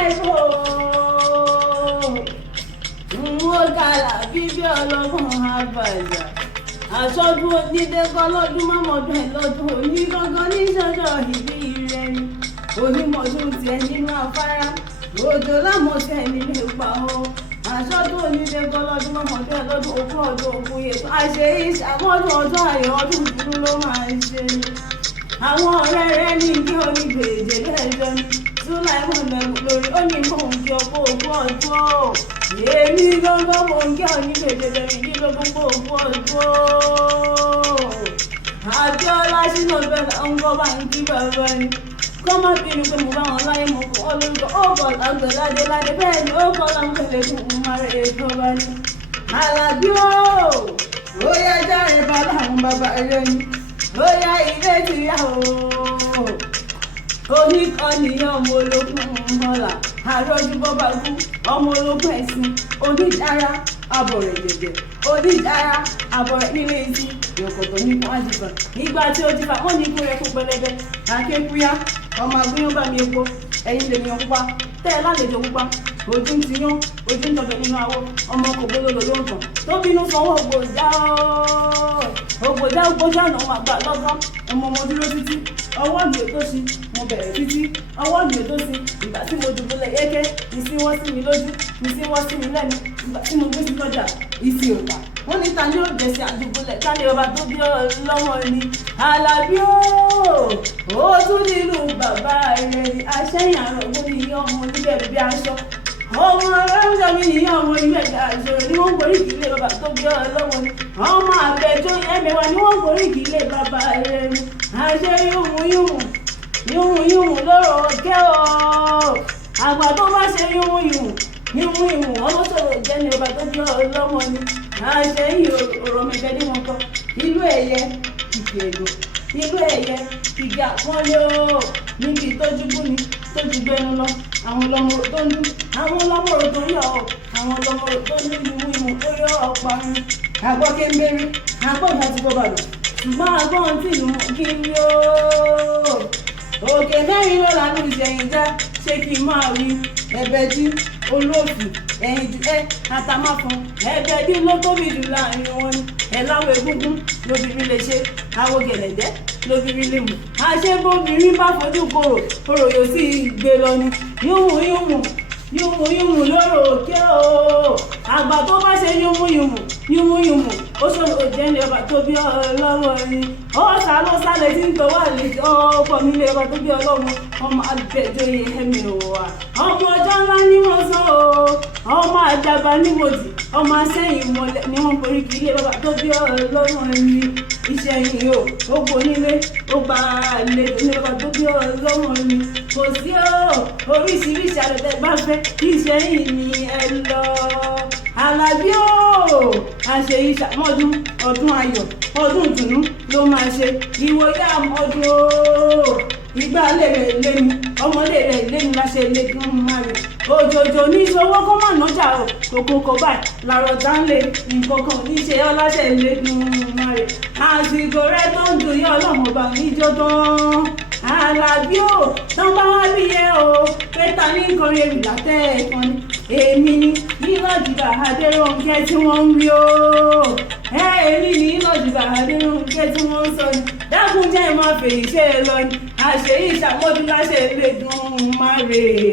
láìpò wọ́n kàlà bíbí ọlọ́gbọ̀n àbàjá àṣọdún onídẹ́kọ́ lọ́dún mọ́mọ́dún ẹ̀ lọ́dún onígangan níṣọ́jọ́ ìbí rẹ̀ ni onímọ̀dún tiẹ̀ nínú afárá òjò lámọ̀tẹ́ nílé pa ọ́ àṣọdún onídẹ́kọ́ lọ́dún mọ́mọ́dún ẹ̀ lọ́dún òkú ọdún òkú yẹ àṣẹ ìṣàmọ́dún ọjọ́ ayọ̀ ọdún dúdú ló máa ń ṣe ni àwọn ọ̀rẹ́ rẹ̀ ní kí onígbèjè lẹ́jọ́ ni Sùláìmọ̀ lẹ́nu lórí ó ní mò ń kí ọkọ̀ òkú ọdún èmi gbọ́ngàn mò ń kí onígbèjè lẹ́yìn kí lógún kó òkú ọdún Abíọ́lá sínú bẹ́ẹ̀ ń kọ́ bá ń kí bàbá ni kọ́ má bínú pé mo bá wọn láyé mo kọ́ ọ lórúkọ ó kọ́ lágbẹ̀ ládé bẹ́ẹ̀ ni ó kọ́ láńpẹ̀lẹ̀ fún un má rẹ̀ tó bá ní. Àlàbí ó yá járe bá láwọn bàbá rẹ̀ ni ó yá ilé ti yá oníkànnìyàn ọmọ ológun ọ̀la àròjù bọ́bá gún ọmọ ológun ẹ̀sìn onídàárà àbọ̀rẹ̀ jẹ̀jẹ̀ onídàárà àbọ̀rẹ̀ nílé ìsìn yòkòtò ní fún àjìbà nígbà tí ó ti fà wọ́n ní ikú rẹ̀ fún pẹlẹbẹ àkékúyá ọmọ agbóyún bá mi epo ẹ̀yin lè yan pupa tẹ́ ẹ lálejò pupa ojú ń ti yán ojú ń tọbẹ̀ nínú awọ ọmọ kò gbólódò ló ń tàn tó bínú sanwó ògbòjá ògbòjá náà wà gbà lọ́gán ọmọ dúró títí ọwọ́ mi ò tó sí mo bẹ̀rẹ̀ títí ọwọ́ mi ò tó sí ìgbà tí mo dùbúlẹ̀ yéké ìsí wọ́n sí mi lójú ìsí wọ́n sí mi lẹ́nu ìgbà tí mo gbé sí lọ́jà ìsí òkà wọ́n ní ta ni ó jẹ̀sí àdùbúlẹ̀ káde ọba tó bí lọ́wọ́ ni Àlàbí ó tún nínú bàbá rẹ̀ ni aṣẹ́yìn àrùn ògùn ní ìyá ọmọ níbẹ̀ bí aṣọ ọmọ ọlọ́run mi nìyá ọmọ níbẹ̀ bí aṣọ ni wọ́n gorí ìdílé bàbá tó bí lọ́wọ́ ni ọmọ àbẹ̀jọ́ ẹ̀mẹ̀wá ni wọ́n gorí ìdílé bàbá rẹ̀ ni àṣẹ yùmù lọ́rọ̀ kẹ́ ọ́ àgbà tó bá ṣe yùmù ọmọ sọ̀rọ̀ jẹ́ ni ọba tó bí lọ́mọ ni àṣẹ yìí ọ̀rọ̀ mẹ́jẹ ní wọn kọ́ ìlú ẹ̀yẹ ìfì èdò ìlú ẹ̀yẹ ìgbà pọ́nlé ó níbi tójúbú ni tójú gbẹnu lọ àwọn ọlọ́mọrò tó ń dún àwọn ọlọ́mọrò tó ń yọ ọ́ àwọn ọlọ́mọrò tó ń dún ìmú tó yọ ọ̀pá ń àgbọ̀ kéńbéré àgbọ̀ ìgbà tí kò bàlọ̀ ṣùgbọ́n àgbọ̀n tí ìlú kí n yó òkè mẹ́rin ló lànà ìṣẹ̀yìn já ṣé kí n máa rí ẹ̀bẹ̀dí olóòfù ẹ̀yìn jù àtàmáfọn ẹ̀bẹ̀dí ló tóbi jù láàrin wọn ni ẹ̀láwọ̀ egúngún lóbìnrin lè ṣe àwọ̀ gẹ̀lẹ̀dẹ́ lóbìnrin lè mú àṣebóbìnrin bá fojú korò yóò sì gbé lọ ni yùmù lóró òkè o àgbà tó bá ṣe yùmù ó ṣòro òjẹ́ ní ọba tó bí ọlọ́wọ́ ẹni ó sá ló sálẹ̀ tí ń tọwọ́ àlè ọkọ̀ nílé ọba tó bí ọlọ́wọ́ ọmọ àgbẹ̀jọ yìí ẹ̀mí òwà ọmọ ọjọ́ ńlá ní wọ́n sọ ọmọ àdàbà ní mòdì ọmọ asẹ́yìn mọ́lẹ̀ ni wọ́n borí kí ilé bàbá tó bí ọlọ́wọ́ ẹni ìṣẹ̀yìn ó gbónílé ó gba àlejò ní bàbá tó bí ọlọ́wọ́ ẹni kò sí oríṣiríṣi àlọ́tẹ̀ bá fẹ́ ìṣẹ̀yìn ni ẹ lọ Àlàbí àṣẹ ìṣàmọ́dún ọdún ayọ̀ ọdún ìdùnnú ló máa ṣe ìwòye àmọ́dún ìgbà lèrè lẹ́nu ọmọdé rẹ̀ lẹ́nu láṣẹ lẹ́gùn máa rẹ̀ òjòjò ní ìṣòwò kó má nájà o kòkòkò báyìí làrọ̀ dánlé nǹkan kan níṣe ọláṣẹ lẹ́gùn máa rẹ̀ àsìkò rẹ̀ tó ń dùn yọ ọlọ́mọba níjó tán Àlàbí tán bá wá bí yẹ pẹ́ta ní nǹkan rẹ̀ látẹ̀ ẹ̀kan ni èmi ni Ìlọ̀jìbà Adérónkẹ́ tí wọ́n ń rí èmi ni Ìlọ̀jìbà Adérónkẹ́ tí wọ́n ń sọ ni dákun jẹ́ ìmọ̀ fèyí ṣe é lọ ni àṣeyí ìṣàmọ́dún láṣẹ lè dùn máa rè é.